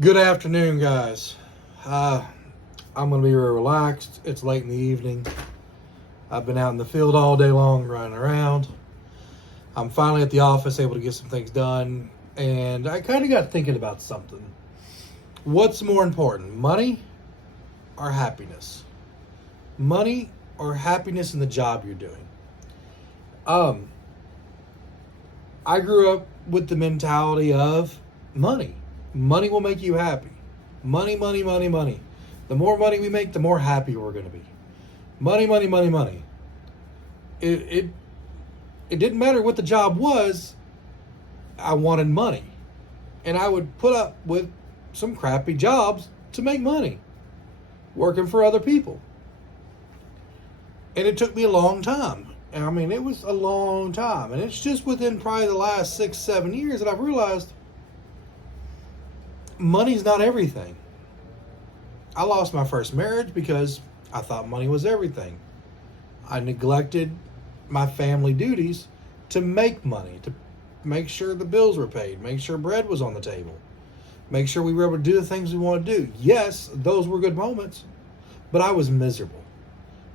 Good afternoon, guys. I'm going to be real relaxed. It's late in the evening. I've been out in the field all day long running around. I'm finally at the office able to get some things done. And I kind of got thinking about something. What's more important, money or happiness? Money or happiness in the job you're doing? I grew up with the mentality of money. Money will make you happy. Money, money, money, money. The more money we make, the more happy we're going to be. Money, money, money, money. It didn't matter what the job was. I wanted money. And I would put up with some crappy jobs to make money. Working for other people. And it took me a long time. And I mean, it was a long time. And it's just within probably the last 6-7 years that I've realized money's not everything. I lost my first marriage because I thought money was everything. I neglected my family duties to make money, to make sure the bills were paid, make sure bread was on the table, make sure we were able to do the things we want to do. Yes, those were good moments, but I was miserable.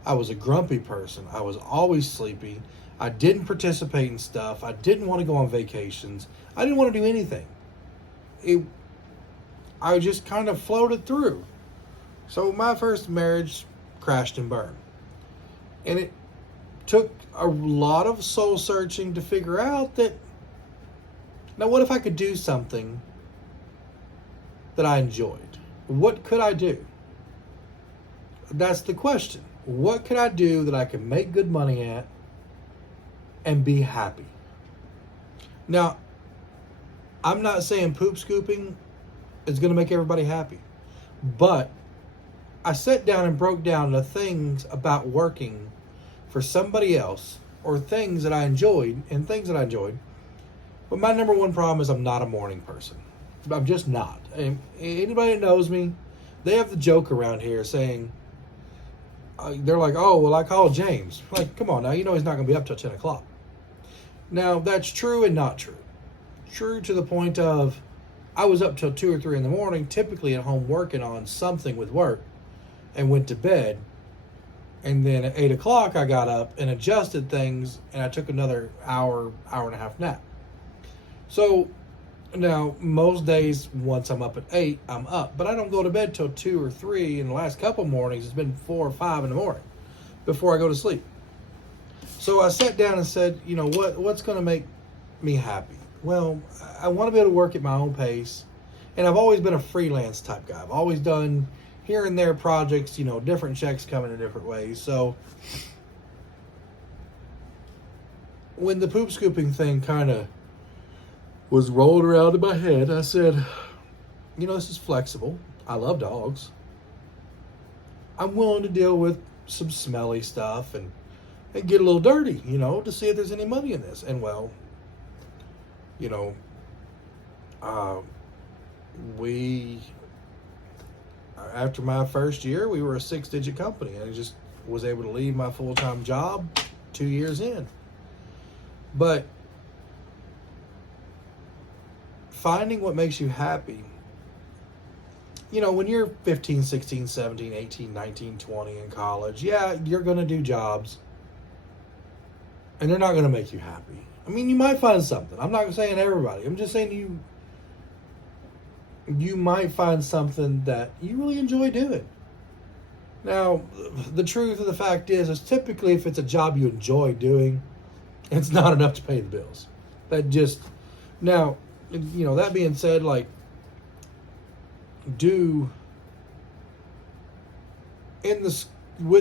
I was a grumpy person. I was always sleepy. I didn't participate in stuff. I didn't want to go on vacations. I didn't want to do anything. I just kind of floated through. So my first marriage crashed and burned. And it took a lot of soul searching to figure out that, now what if I could do something that I enjoyed? What could I do? That's the question. What could I do that I could make good money at and be happy? Now, I'm not saying poop scooping is going to make everybody happy. But I sat down and broke down the things about working for somebody else, or things that I enjoyed and things that I enjoyed. But my number one problem is I'm not a morning person. I'm just not. And anybody that knows me, they have the joke around here saying, they're like, oh, well, I called James. Like, come on now, you know he's not going to be up till 10 o'clock. Now, that's true and not true. True to the point of, I was up till 2 or 3 in the morning, typically at home working on something with work, and went to bed. And then at 8 o'clock, I got up and adjusted things, and I took another hour and a half nap. So now, most days, once I'm up at 8, I'm up. But I don't go to bed till 2 or 3. In the last couple mornings, it's been 4 or 5 in the morning before I go to sleep. So I sat down and said, you know, what's going to make me happy? Well, I want to be able to work at my own pace. And I've always been a freelance type guy. I've always done here and there projects, you know, different checks coming in different ways. So when the poop scooping thing kind of was rolled around in my head, I said, you know, this is flexible. I love dogs. I'm willing to deal with some smelly stuff and get a little dirty, you know, to see if there's any money in this. And well, you know, after my first year, we were a 6-digit company. I just was able to leave my full-time job 2 years in. But finding what makes you happy, you know, when you're 15, 16, 17, 18, 19, 20 in college, yeah, you're going to do jobs, and they're not going to make you happy. I mean, you might find something. I'm not saying everybody. I'm just saying you might find something that you really enjoy doing. Now, the truth of the fact is typically if it's a job you enjoy doing, it's not enough to pay the bills. Now, you know, that being said, like, with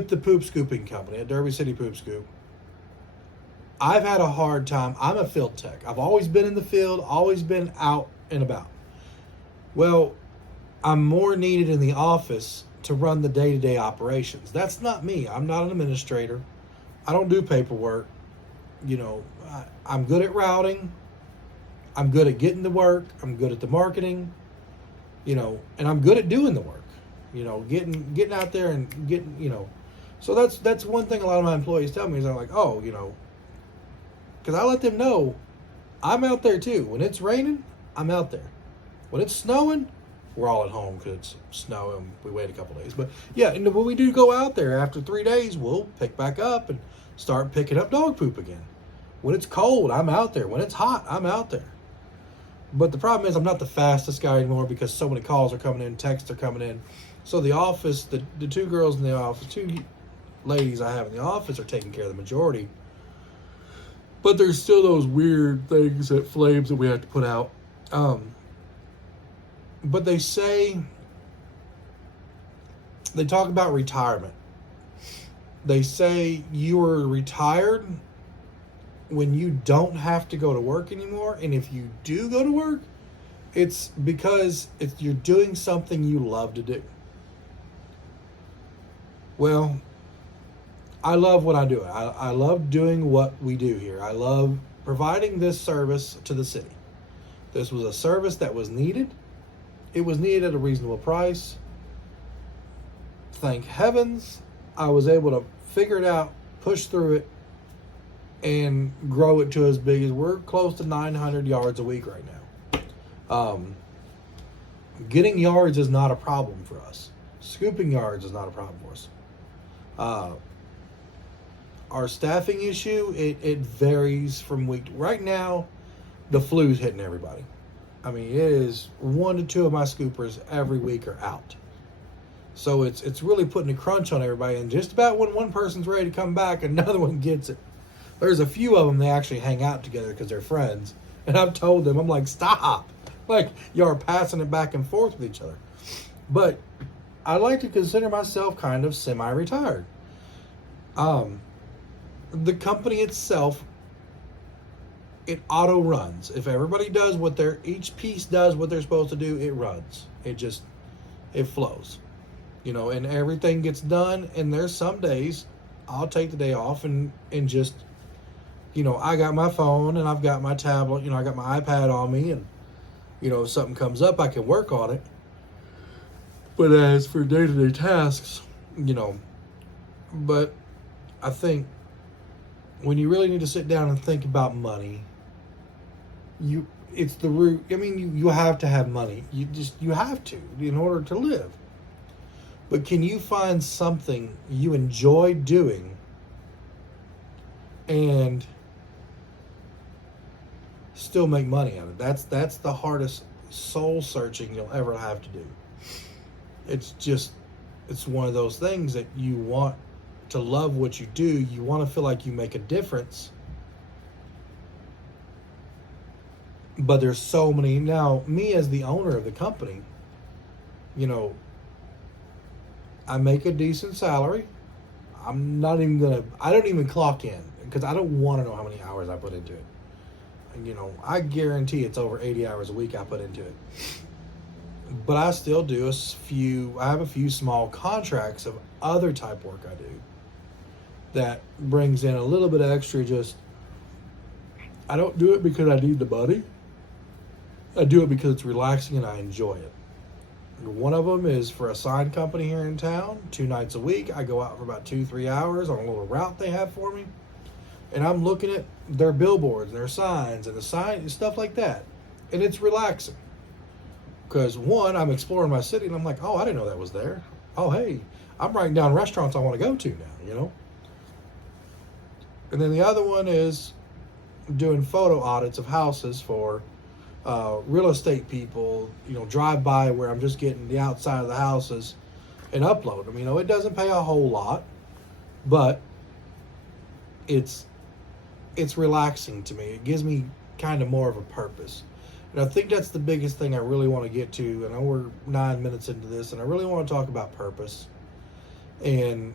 the poop scooping company at Derby City Poop Scoop, I've had a hard time. I'm a field tech. I've always been in the field, always been out and about. Well, I'm more needed in the office to run the day-to-day operations. That's not me. I'm not an administrator. I don't do paperwork. You know, I'm good at routing. I'm good at getting to work. I'm good at the marketing. You know, and I'm good at doing the work. You know, getting out there and getting, you know. So that's one thing a lot of my employees tell me is I'm like, oh, you know, because I let them know I'm out there too. When it's raining, I'm out there. When it's snowing, we're all at home because it's snow and we wait a couple days. But yeah, and when we do go out there after 3 days, we'll pick back up and start picking up dog poop again. When it's cold, I'm out there. When it's hot, I'm out there. But the problem is I'm not the fastest guy anymore because so many calls are coming in, texts are coming in. So the office, the 2 girls in the office, 2 ladies I have in the office are taking care of the majority. But there's still those weird things that flames that we have to put out. But they talk about retirement. They say you are retired when you don't have to go to work anymore. And if you do go to work, it's because you're doing something you love to do. Well, I love what I do. I love doing what we do here. I love providing this service to the city. This was a service that was needed. It was needed at a reasonable price. Thank heavens I was able to figure it out, push through it, and grow it to as big as we're close to 900 yards a week right now. Getting yards is not a problem for us. Scooping yards is not a problem for us. Our staffing issue, it varies from week to week. Right now, the flu's hitting everybody. I mean, it is 1 to 2 of my scoopers every week are out. So it's really putting a crunch on everybody. And just about when one person's ready to come back, another one gets it. There's a few of them, they actually hang out together because they're friends. And I've told them, I'm like, stop. Like, you're passing it back and forth with each other. But I like to consider myself kind of semi-retired. The company itself, it auto runs. If everybody does each piece does what they're supposed to do, it runs. It flows. And everything gets done. And there's some days I'll take the day off and just, I got my phone and I've got my tablet, I got my iPad on me, and, if something comes up, I can work on it. But as for day-to-day tasks, but I think when you really need to sit down and think about money, it's the root. I mean, you have to have money. You have to in order to live. But can you find something you enjoy doing and still make money out of it? That's the hardest soul searching you'll ever have to do. It's one of those things that you want to love what you do. You want to feel like you make a difference. But there's so many. Now, me as the owner of the company, I make a decent salary. I don't even clock in because I don't want to know how many hours I put into it. And, I guarantee it's over 80 hours a week I put into it. But I still do I have a few small contracts of other type work I do that brings in a little bit of extra. I don't do it because I need the money. I do it because it's relaxing and I enjoy it. One of them is for a sign company here in town. 2 nights a week, I go out for about 2-3 hours on a little route they have for me. And I'm looking at their billboards, their signs, and the sign and stuff like that. And it's relaxing. Because one, I'm exploring my city and I'm like, oh, I didn't know that was there. Oh, hey, I'm writing down restaurants I want to go to now, And then the other one is doing photo audits of houses for real estate people, drive by where I'm just getting the outside of the houses and upload them. It doesn't pay a whole lot, but it's relaxing to me. It gives me kind of more of a purpose. And I think that's the biggest thing I really want to get to. I know we're 9 minutes into this, and I really want to talk about purpose. And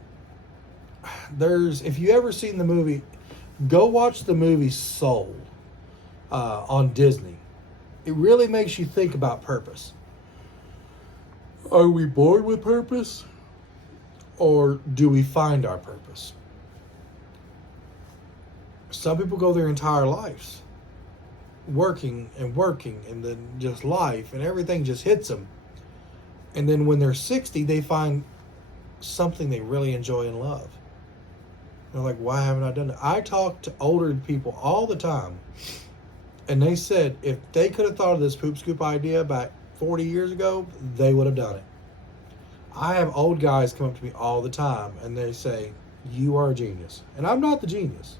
if you ever seen the movie, go watch the movie Soul on Disney. It really makes you think about purpose. Are we born with purpose? Or do we find our purpose? Some people go their entire lives working, and then just life and everything just hits them. And then when they're 60, they find something they really enjoy and love. They're like, why haven't I done it? I talk to older people all the time, and they said if they could have thought of this poop scoop idea back 40 years ago, they would have done it. I have old guys come up to me all the time and they say, "You are a genius." And I'm not the genius.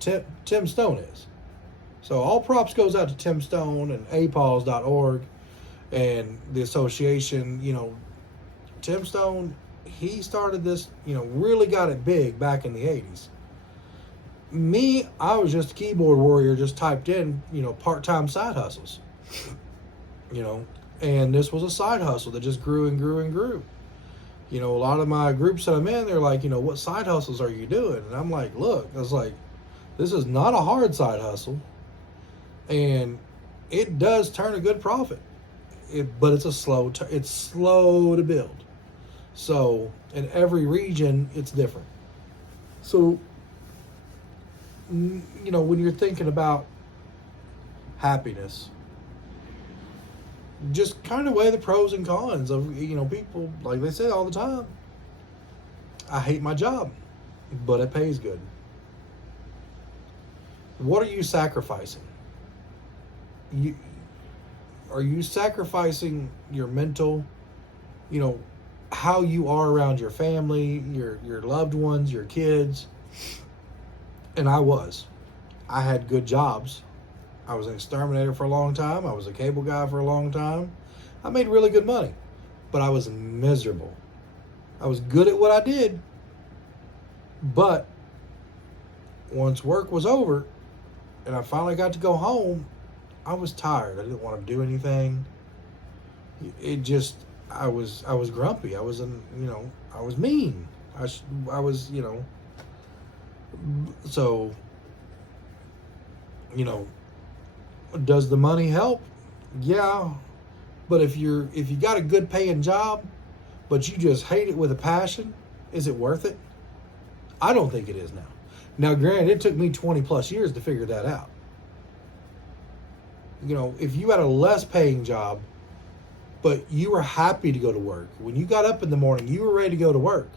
Tim Stone is. So all props goes out to Tim Stone and apawls.org and the association. Tim Stone, he started this, really got it big back in the 80s. Me, I was just a keyboard warrior, just typed in, part-time side hustles. And this was a side hustle that just grew and grew and grew. A lot of my groups that I'm in, they're like, what side hustles are you doing? And I'm like, look, I was like, this is not a hard side hustle. And it does turn a good profit. But it's it's slow to build. So in every region, it's different. So, when you're thinking about happiness, just kind of weigh the pros and cons of, people, like they say all the time, I hate my job, but it pays good. What are you sacrificing? Are you sacrificing your mental, how you are around your family, your loved ones, your kids? And I had good jobs. I was an exterminator for a long time. I was a cable guy for a long time. I made really good money, but I was miserable. I was good at what I did, but once work was over and I finally got to go home, I was tired. I didn't want to do anything. I was grumpy. I was I was mean. I was, so, does the money help? Yeah. But if you got a good paying job, but you just hate it with a passion, is it worth it? I don't think it is now. Now, granted, it took me 20 plus years to figure that out. If you had a less paying job, but you were happy to go to work, when you got up in the morning, you were ready to go to work.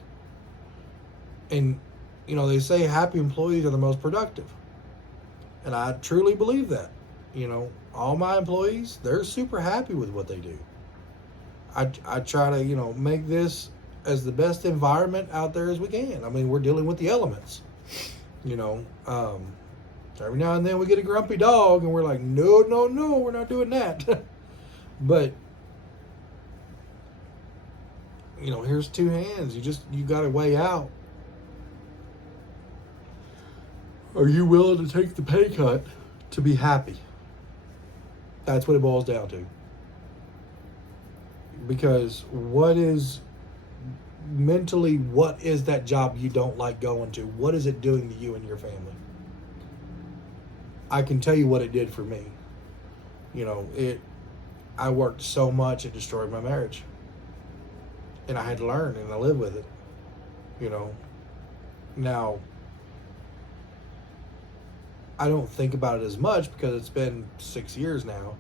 And, they say happy employees are the most productive. And I truly believe that. All my employees, they're super happy with what they do. I try to, make this as the best environment out there as we can. I mean, we're dealing with the elements. Every now and then we get a grumpy dog and we're like, no, we're not doing that. But, here's two hands. You got to weigh out. Are you willing to take the pay cut to be happy? That's what it boils down to. Because what is that job you don't like going to? What is it doing to you and your family? I can tell you what it did for me. I worked so much, it destroyed my marriage. And I had to learn, and I live with it. Now, I don't think about it as much because it's been 6 years now.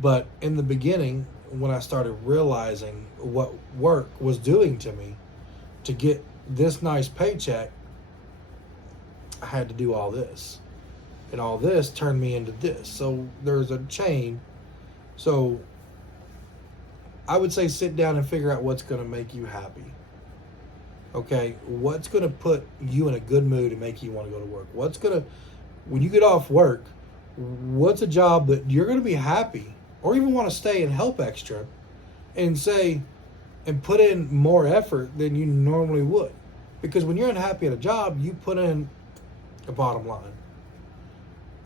But in the beginning, when I started realizing what work was doing to me to get this nice paycheck, I had to do all this. And all this turned me into this. So there's a chain. So I would say sit down and figure out what's going to make you happy. Okay, what's going to put you in a good mood and make you want to go to work? When you get off work, what's a job that you're going to be happy or even want to stay and help extra and put in more effort than you normally would? Because when you're unhappy at a job, you put in a bottom line.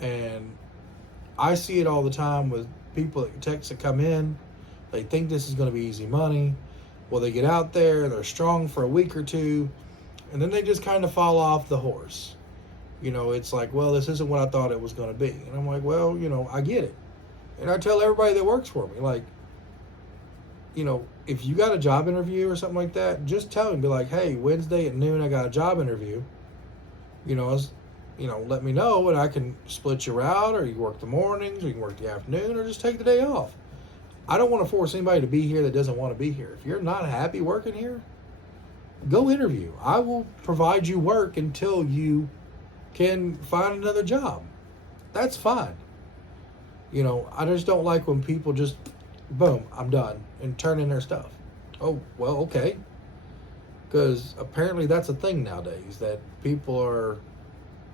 And I see it all the time with people that come in. They think this is going to be easy money. Well, they get out there, they're strong for a week or two, and then they just kind of fall off the horse. It's like, well, this isn't what I thought it was going to be. And I'm like, well, I get it. And I tell everybody that works for me, like, if you got a job interview or something like that, just tell them, be like, hey, Wednesday at noon, I got a job interview. Let me know, and I can split you out, or you work the mornings, or you can work the afternoon, or just take the day off. I don't want to force anybody to be here that doesn't want to be here. If you're not happy working here, go interview. I will provide you work until you can find another job. That's fine. I just don't like when people just, boom, I'm done, and turn in their stuff. Oh, well, okay. Because apparently that's a thing nowadays, that people are,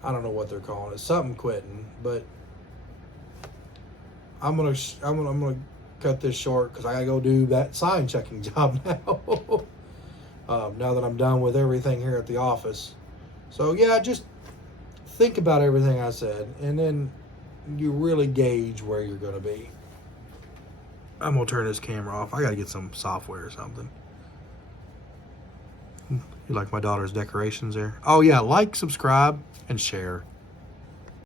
I don't know what they're calling it, something quitting, but I'm gonna cut this short because I gotta go do that sign checking job now. Now that I'm done with everything here at the office. So yeah, just think about everything I said, and then you really gauge where you're gonna be. I'm gonna turn this camera off. I gotta get some software or something. You like my daughter's decorations there? Oh yeah, like, subscribe, and share.